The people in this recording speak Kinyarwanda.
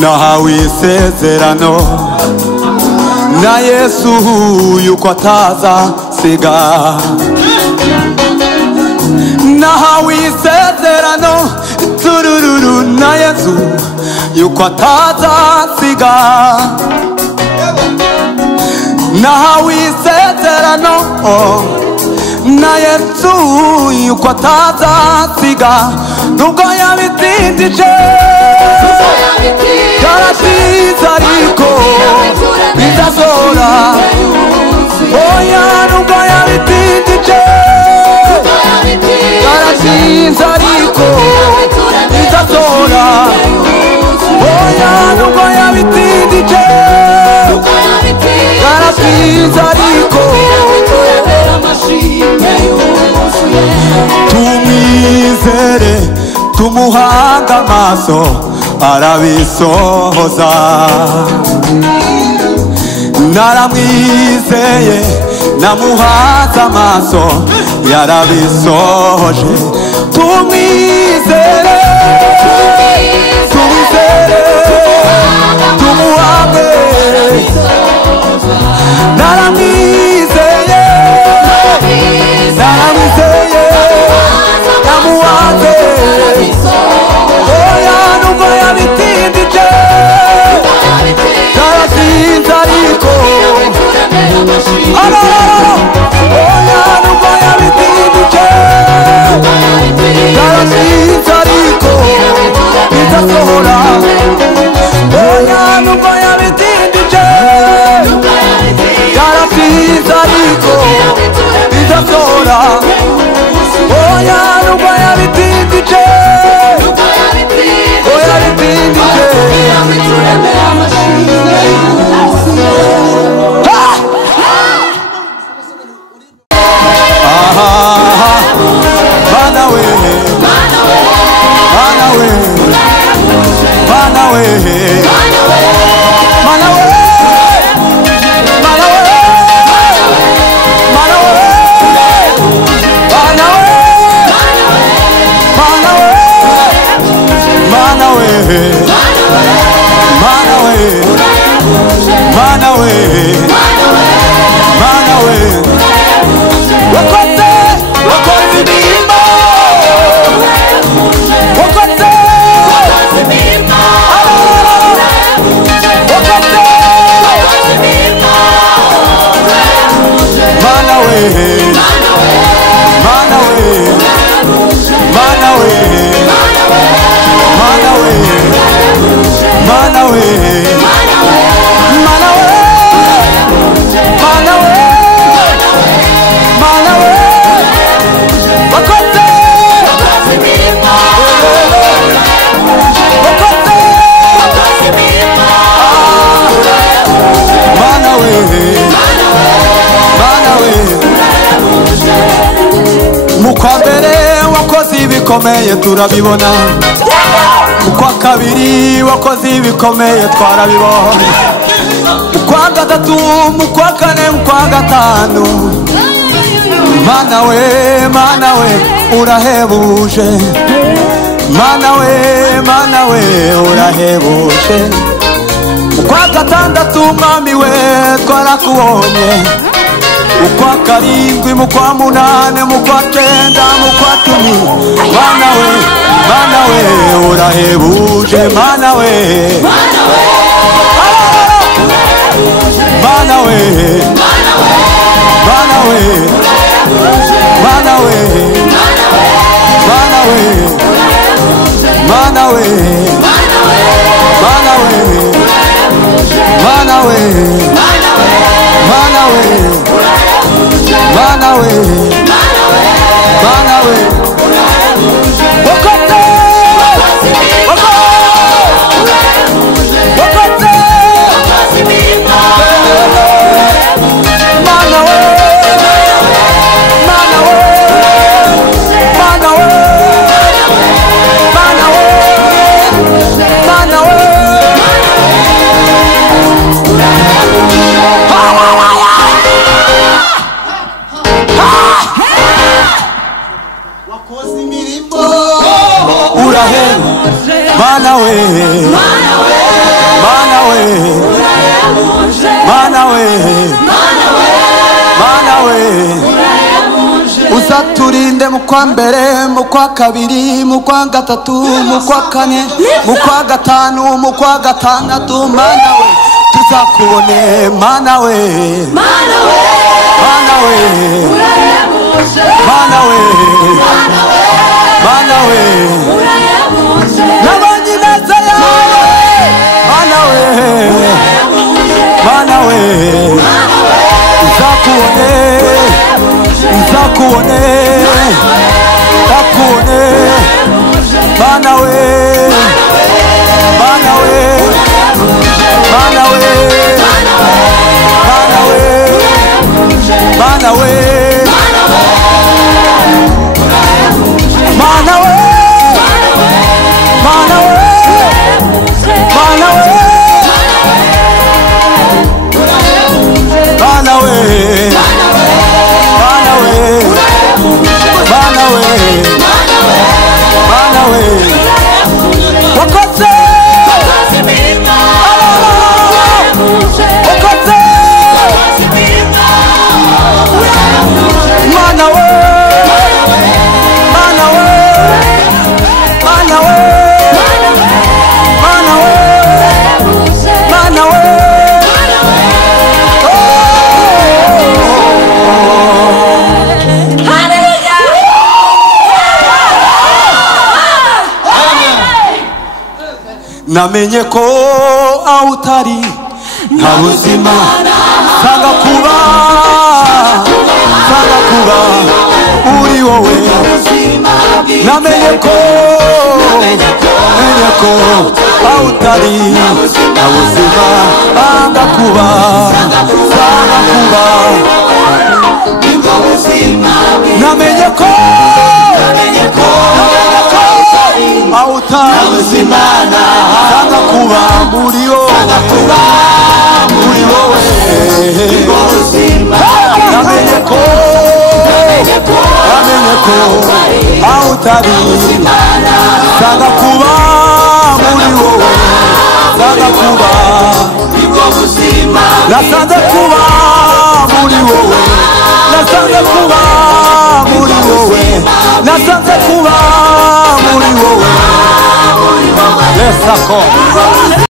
nahawe isezerano na Yesu yuko atazasiga. Nahawe isezerano turururu na Yesu yuko atazasiga. Nahawe isezerano na Yesu yuko atazasiga. Nubwo yabitindije yarasize ariko bitazora. Oya nubwo yabitindije yarasize ariko bitazora. Oya nubwo yabitindije yarasize ariko tumwizere tumuhanga amaso arabisohoza. Naramwizeye namuhanze amaso yarabisohoje. Tumwizere tumuhange. Naramwizeye namuhanze. Oya nubwo yabitindije yarasize ariko. Oya nubwo yabitindije yarasize ariko bizasohora. Oya nubwo yabitindije yarasize ariko bizasohora. Oya nubwo yabitindije bikomeye turabibona. Ukwa kabiri wakoze ibikomeye twarabibona. Ukwa gatatu mukwa kane mukwa gatanu. Mana we urahebuje. Mana we urahebuje. Ukwa gatandatu mwami we twarakubonye. Ukwa karindwi mukwa munane mukwa kenda mukwa cumi. Mana we urahebuje. Mana we Mana we Mana we Mana we Mana we Mana we Mana we Mana we Mana mana we mana we uzaturinde mu kwa mbere mu kwa kabiri mu kwa gatatu mu kwa kane mu kwa gatanu mu kwa gatandatu mana we tuzakubone mana we mana we mana we mana we mana we nabonye neza yawe mana we mana we uzakubone uzakubone uzakubone mana we mana we mana we mana we mana we mana we mana we mana we mana we namenye ko aho utari nta buzima sanga kuba uri wowe namenye ko aho utari nta buzima sanga kuba namenye ko aho utari sanga kuba muri wowe namenye ko aho utari sanga kuba muri wowe sanga kuba nasanze kuba muri wowe nasanze kuba muri wowe nasanze kuba muri wowe Yes,